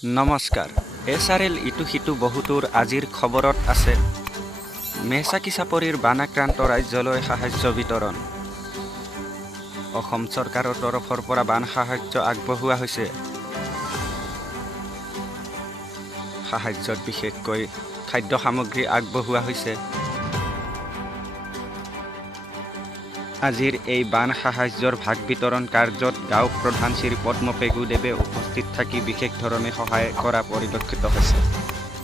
নমস্কাৰ SRL ইটো সিটো বহুতোৰ আজিৰ খবৰত আছে মেহসাকি চাপৰিৰ বানাক্ৰান্ত ৰাজ্যলৈ সাহায্য বিতৰণ অসম চৰকাৰৰ তৰফৰ পৰা বান সাহায্য আগবঢ়োৱা হৈছে সাহায্যত বিশেষকৈ খাদ্য সামগ্ৰী আগবঢ়োৱা হৈছে আজিৰ এই বান সাহায্যৰ ভাগ বিতৰণ কাৰ্যত গাঁও প্ৰধান শ্ৰী পদ্ম পেগুদেৱে উপস্থিত থাকি বিশেষ ধৰণে সহায় কৰা পৰিলক্ষিত হৈছে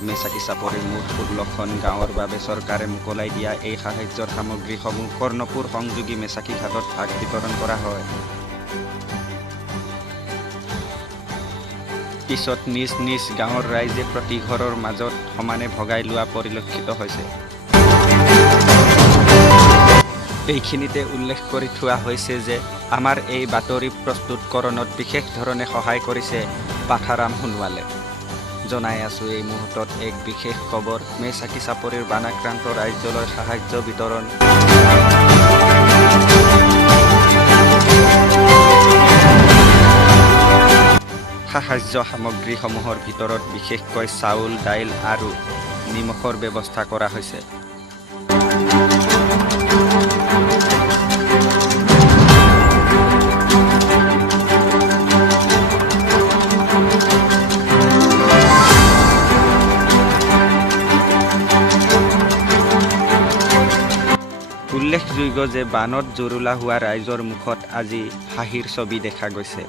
মেহসাকি চাপৰিৰ মুঠ 16খন গাঁৱৰ বাবে চৰকাৰে মোকলাই দিয়া এই সাহায্যৰ সামগ্ৰীসমূহ কৰ্ণপুৰ সংযোগী মেহসাকি ঘাটত ভাগ বিতৰণ কৰা হয় পিছত নিজ নিজ গাঁৱৰ ৰাইজে প্ৰতি ঘৰৰ মাজত সমানে ভগাই লোৱা পৰিলক্ষিত হৈছে এইখিনিতে উল্লেখ কৰি থোৱা হৈছে যে আমাৰ এই বাতৰি প্ৰস্তুতকৰণত বিশেষ ধৰণে সহায় কৰিছে পাঠাৰাম সোণোৱালে জনাই আছো এই মুহূৰ্তত এক বিশেষ খবৰ মেহসাকি চাপৰিৰ বানাক্ৰান্ত ৰাজ্যলৈ সাহায্য বিতৰণ সাহায্য সামগ্ৰীসমূহৰ ভিতৰত বিশেষকৈ চাউল দাইল আৰু নিমখৰ ব্যৱস্থা কৰা হৈছে উল্লেখযোগ্য যে বানত জুৰুলা হোৱা ৰাইজৰ মুখত আজি হাঁহিৰ ছবি দেখা গৈছে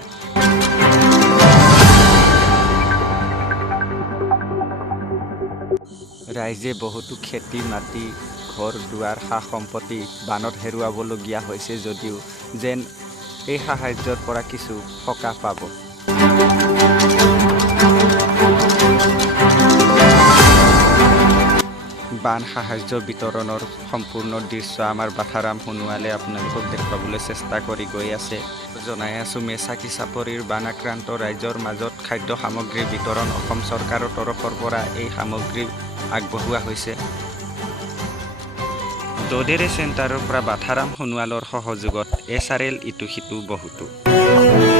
ৰাইজে বহুতো খেতি মাটি ঘৰ দুৱাৰ সা সম্পত্তি বানত হেৰুৱাবলগীয়া হৈছে যদিও যেন এই সাহায্যৰ পৰা কিছু সকাহ পাব বান সাহায্য বিতৰণৰ সম্পূৰ্ণ দৃশ্য আমাৰ পাঠাৰাম সোণোৱালে আপোনালোকক দেখুৱাবলৈ চেষ্টা কৰি গৈ আছে জনাই আছো মেহসাকি চাপৰিৰ বানাক্ৰান্ত ৰাইজৰ মাজত খাদ্য সামগ্ৰী বিতৰণ অসম চৰকাৰৰ তৰফৰ পৰা এই সামগ্ৰী আগবঢ়োৱা হৈছে দোডেৰে চেণ্টাৰৰ পৰা পাঠাৰাম সোণোৱালৰ সহযোগত SRL ইটো সিটো বহুতো